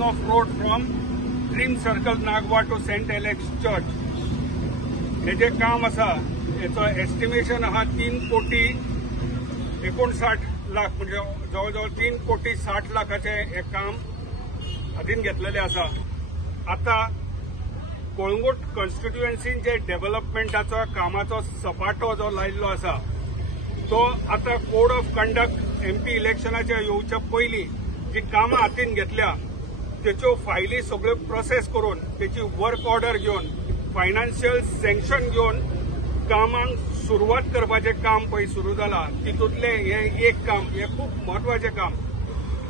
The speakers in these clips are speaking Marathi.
widening of road from Dream Circle Nagwa to St. Alex Church. हे जे काम आसा हेचो एस्टिमेशन आहा 3,59,00,000 म्हणजे जवळजवळ 3,60,00,000 हे काम आदीन घेतलेले आसा. आता कोळंगूट कॉन्स्टिट्युएन्सीन जे डेव्हलपमेंटाचो कामाचो सपाटो जो लायिल्लो आसा तो आता कोड ऑफ कंडक्ट MP इलेक्शनाच्या येवच्या पयलीं जी कामां हातीन घेतल्या तेच्यो फायली सगळ्यो प्रोसेस करून तेची वर्क ऑर्डर घेवन फायनान्शियल सँक्शन घेवन कामांक सुरवात करपाचें काम पळय सुरू जाला तितूंतलें हें एक काम हें खूब म्हत्वाचें काम.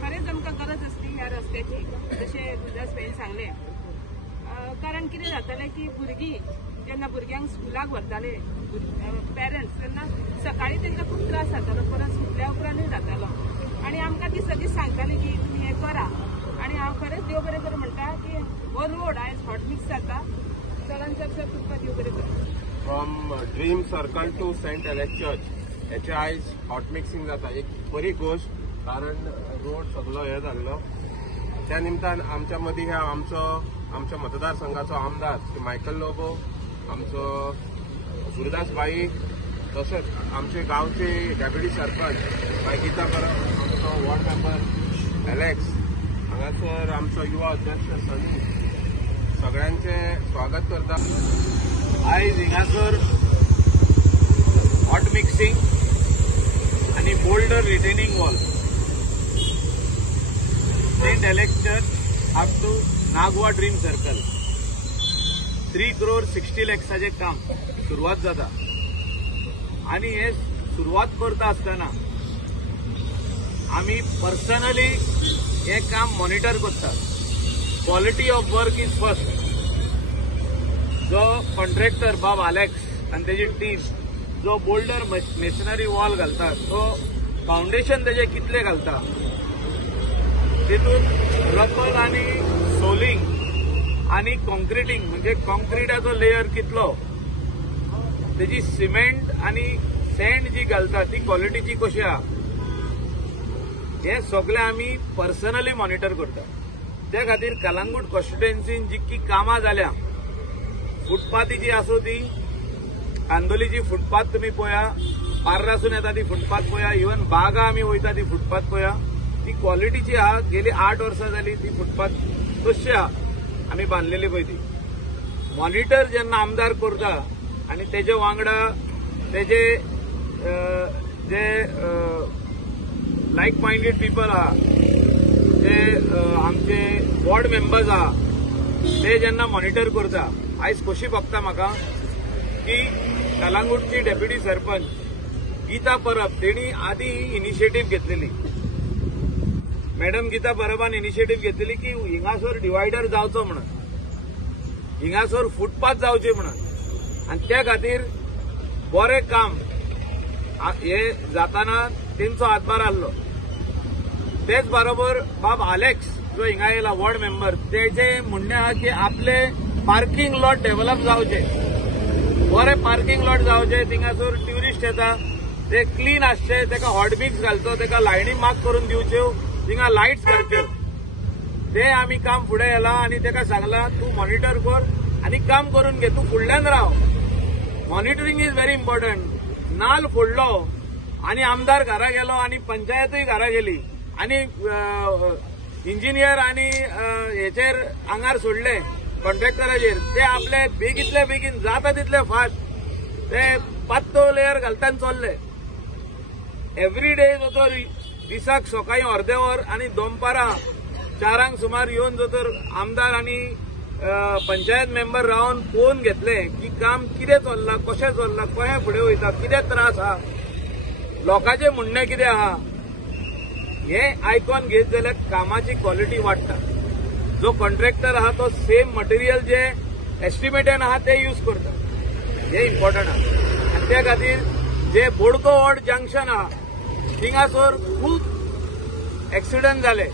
खरेंच आमकां गरज आसली ह्या रस्त्याची जशें गुरदास भाईन सांगलें. कारण कितें जातालें की भुरगीं जेन्ना भुरग्यांक स्कुलाक व्हरताले पेरंट्स तेन्ना सकाळीं तांकां खूब त्रास जातालो परत सुटल्या उपरांतूय जातालो आनी आमकां ती सदींच सांगताली की तुमी हें करा आनी हांव खरेंच देव बरें कर म्हणटा की हो रोड आयज हॉट मिक्स जाता चडांत चड तुमकां देव बरें कर. From Dream Circle to Saint Alex church हेचे आयज हॉट मिक्सिंग जाता एक बरी गोष्ट कारण रोड सगळो हे जाल्लो त्या निमतान आमच्या मदीं हे आमच्या मतदारसंघाचो आमदार मायकल लोबो आमचो गुरदास भाई तशेंच आमचे गांवचे डेप्युटी सरपंच भाई गीता परब आमचो वॉर्ड मेंबर एलेक्स हांगासर आमचो युवा अध्यक्ष सनी सगळ्यांचे स्वागत करता. आयज हिंगासर हॉट मिक्सिंग आणि boulder retaining wall Saint Alex church up to Nagoa Dream Circle 3,60,00,000 काम सुरवात जाता आणि हे सुरवात करता आसतना आम्ही पर्सनली हे काम मॉनिटर करता. Quality of work is first. जो कॉन्ट्रॅक्टर बाब अलेक्स आणि त्याची टीम जो बोल्डर मेशनरी वॉल घालता तो फाउंडेशन तेजे कितले घालता तितून रबर आणि सोलिंग आणि कॉन्क्रिटिंग म्हणजे कॉन्क्रिटाचो लेयर कितलो तेजी सिमेंट आणि सँड जी घालता ती क्वालिटीची कशी आहा हे सगळे आम्ही पर्सनली मॉनिटर करता. त्या खातीर कलंगूट कॉन्स्टिट्युएन्सीन जितकी कामां जाल्या फुटपाथी जी आसो ती कांदोलीची फुटपाथ तुम्ही पळया पार्रासून येता ती फुटपाथ पळया इवन बागा आमी वयता ती फुटपाथ पळया ती क्वालिटीची आहा. गेली 8 वर्सां जाली ती फुटपाथ तशी आहा आमी बांदलेली पळय ती. मॉनिटर जेन्ना आमदार करता आनी तेजे वांगडा तेजे जे लायक मायंडेड पीपल आहा जे आमचे वॉर्ड मेंबर्स आहा ते जेन्ना मॉनिटर करता आयज कशी बघता म्हाका की कलंगूटची डेप्युटी सरपंच गीता परब तेणी आदी इनिशिएटीव घेतलेली. मॅडम गीता परबान इनिशिएटीव घेतलेली की हिंगासर डिवायडर जावचो म्हणून हिंगासर फुटपाथ जावचे म्हणून आणि त्या खातीर बरें काम हे जाताना तेंचो हातभार आसलो. तेच बरोबर बाब अलेक्स जो हिंगा येयला वॉर्ड मेंबर तेचे म्हणणे आहा की आपले पार्किंग लॉट डेव्हलप जावचे बरे पार्किंग लॉट जावचे थिंगासर ट्युरिस्ट येता ते क्लीन आसचे तेका हॉट मिक्स घालचो तेका लायनी मार्क करून दिवच्यो थिंगा लायट्स घालच्यो ते आमी काम फुडें येला आनी तेका सांगला तूं मॉनिटर कर आनी काम करून घे तूं फुडल्यान राव. Monitoring is very important. नाल फोडलो आनी आमदार घरा गेलो आनी पंचायतूय घरा गेली आनी इंजिनियर आनी हेचेर आंगार सोडले कॉन्ट्रॅक्टराचेर ते आपले बेगीतले बेगीन जाता तितले फास्ट ते पात्तो लेयर घालताना चल्ले. एवरी डे जोतर दिसाक सकाळी अर्दे वर आनी दनपारां 4 सुमार येवन जोतर आमदार आनी पंचायत मेंबर रावन पळोवन घेतले की काम कितें चल्लां कशें चल्लां कशें फुडें वयता कितें त्रास आहा लोकांचें म्हणणें कितें आहा हे आयकून घेत जाल्यार कामाची क्वालिटी वाडटा. जो कॉन्ट्रॅक्टर आहा तो सेम मटेरियल जे एस्टिमेटेन आहा ते यूज करता हे इम्पॉर्टंट आहा. आनी त्या खातीर जे बोडको वॉर्ड जंक्शन आहा थिंगासर खूब एक्सिडंट जाले.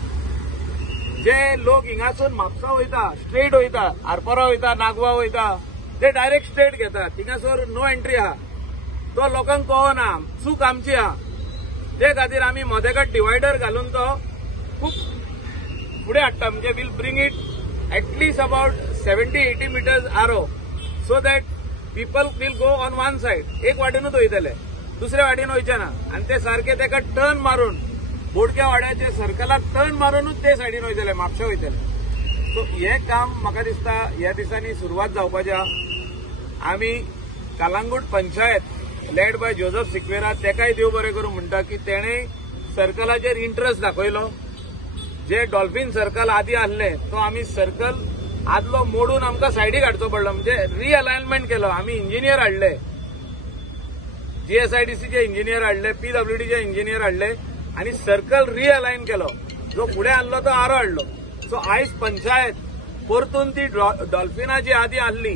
जे लोक हिंगासून म्हापसा वयता स्ट्रेट वयता आरपोरा वयता नागवा वयता ते डायरेक्ट स्ट्रेट घेता थिंगासर नो एंट्री आहा तो लोकांक कळना चूक आमची आहा. ते खातीर आमी मदेकाट डिवायडर घालून तो खूब फुडें हाडटा म्हणजे will bring it at least about 70-80 meters आरो so that people will go on one side एक वाटेनूच वयतले दुसऱ्या वाटेन वयचे ना आनी ते सारखे ताका टर्न मारून बोडक्या वाड्याचे सर्कलाक टर्न मारूनच ते सायडीन वयतले म्हापशा वयतले. सो हे काम म्हाका दिसता ह्या दिसांनी सुरवात जावपाचें आहा. आमी कलांगूट पंचायत लेड बाय जोसेफ सिक्वेरा तेकाय देव बरें करूं म्हणटा की तेणें सर्कलाचेर इंट्रस्ट दाखयलो. जे डॉल्फिन सर्कल आदी आहले तो आमी सर्कल आदलो मोडून आमकां सायडीक हाडचो पडलो म्हणजे रिअलायनमेंट केलो. आमी इंजिनियर हाडले, GSIDCचे इंजिनियर हाडले, PWDचे इंजिनियर हाडले आनी सर्कल रिअलायन केलो. जो फुडें आहलो तो आरो हाडलो. सो आयज पंचायत परतून ती डॉल्फिनां जी आदी आहली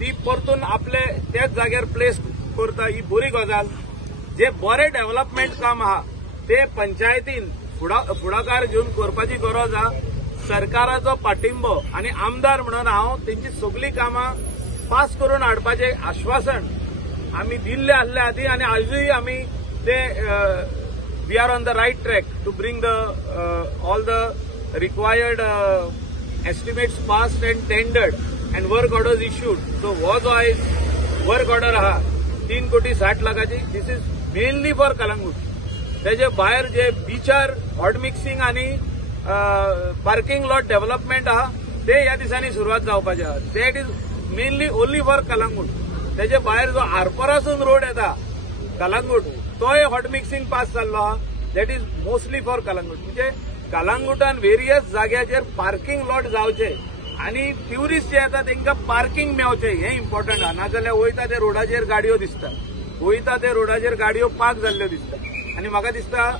ती परतून आपले त्याच जाग्यार प्लेस करता ही बरी गजाल. जे बरे डेव्हलपमेंट काम आहा ते पंचायतीन फुडाकार घेवन करपाची गरज आहा. सरकाराचो पाठिंबो आनी आमदार म्हणून हांव तेंची सगळीं कामां पास करून हाडपाचें आश्वासन आमी दिल्ले आसले आदी आनी आजूय आमी ते we are on the right track to bring the all the required estimates passed and tendered and work orders issued. So हो जो आयज वर्क ऑर्डर आहा 3,60 लाखाची this is mainly for Calangute. तेजे भायर जे बीचार हॉट मिक्सिंग आनी पार्किंग लॉट डेव्हलपमेंट आहा ते ह्या दिसांनी सुरवात जावपाचें आहा. That is mainly only for Calangute. तेजे भायर जो आरपोरासून रोड येता कलंगूट तोय हॉट मिक्सिंग पास जाल्लो आहा. That is mostly for Calangute. म्हणजे कलंगूटान वेरियस जाग्याचेर पार्किंग लॉट जावचे आनी ट्युरिस्ट जे येता तांकां पार्किंग मेळचें हें इम्पॉर्टंट आहा. नाजाल्यार वयता ते रोडाचेर गाडयो दिसता, वयता ते रोडाचेर गाडयो पार्क जाल्ल्यो दिसता. आनी म्हाका दिसता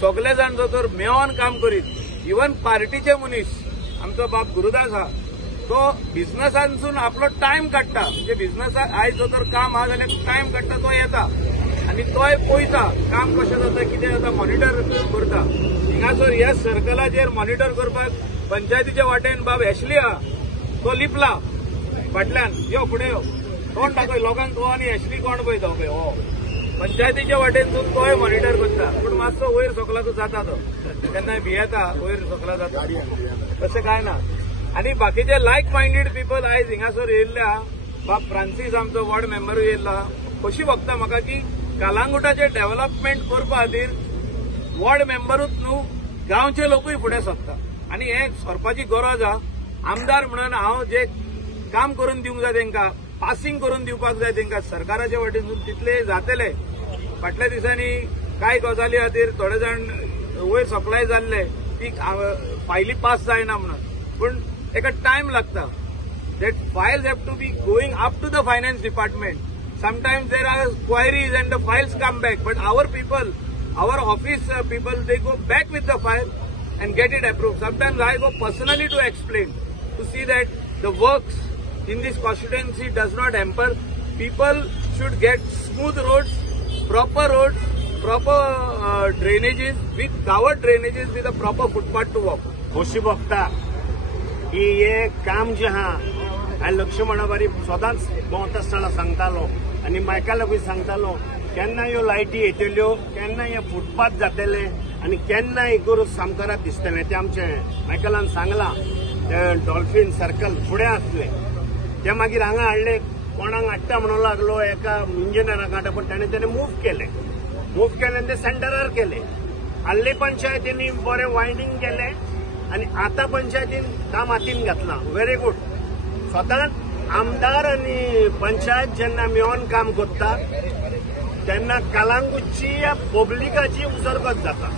सगळे जाण जो तर मेळोन काम करीत इवन पार्टीचे मनीस आमचो बाब गुरुदास आहा तो बिझनसांसून आपलो टायम काडटा. म्हणजे बिझनसाक आयज जो तर काम आहा जाल्यार टायम काडटा तो येता आनी तोय पळयता काम कशें जाता कितें जाता मॉनिटर करता. हिंगासर ह्या सर्कलाचेर मॉनिटर करपाक पंचायतीच्या वाटेन बाब एशली आहा तो लिपला फाटल्यान यो फुडें यो कोण दाखय लोकांक तो आनी एशली कोण पळयता पळय हो पंचायतीच्या वाटेनसून तोय मॉनिटर करता. पूण मातसो वयर सकलाचो जाता तो केन्नाय भियेता वयर सकला जाता तशें कांय ना. आनी बाकीचे लायक मायंडेड पीपल आयज हिंगासर येयल्ले आहा. बाब फ्रांसीस आमचो वॉर्ड मेंबरूय येयल्लो आहा. कशी बघता म्हाका की कलांगुटाचे डेव्हलपमेंट करपा खातीर वॉर्ड मेंबरूच न्हू गांवचे लोकूय फुडें सरता आनी हें सरपाची गरज आहा. आमदार म्हणून हांव जे काम करून दिवंक जाय तांकां पासिंग करून दिवपाक जाय तांकां सरकाराचे वटेनसून तितले जातले. फाटल्या दिसांनी कांय गजाली खातीर थोडे जाण वयर सप्लाय जाल्ले ती फायली पास जायना म्हणून पूण ताका टायम लागता. That files have to be going up to the finance department. Sometimes there are queries and the files come back but our people our office people they go back with the file and get it approved. Sometimes I go personally to explain to see that the works in this constituency does not hamper. People should get smooth roads, proper drainages with covered drainages with a proper footpath to walk. कशी बघता की हे काम जे आहा हांवें लक्ष्मणा बारी सदांच भोंवता आसतना सांगतालो आनी मायका लागून सांगतालो केन्ना ह्यो लायटी येतल्यो केन्ना हे फुटपाथ जातले आनी केन्ना हे करून सामकारात दिसतले. ते आमचे मायकलान सांगलां ते डॉल्फिन सर्कल फुडें आसले ते मागीर हांगा हाडले कोणाक हाडटा म्हणून लागलो एका इंजिनियराक हाडटा पूण ताणें मूव केले आनी ते सेंटरार केले. हाल्ली पंचायतींनी बरें वायडींग केलें आनी आतां पंचायतीन काम हातीन घातलां. Very good. स्वताच आमदार आनी पंचायत जेन्ना मेळोन काम करता तेन्ना कलांगूटची या पब्लिकाची उदरगत जाता.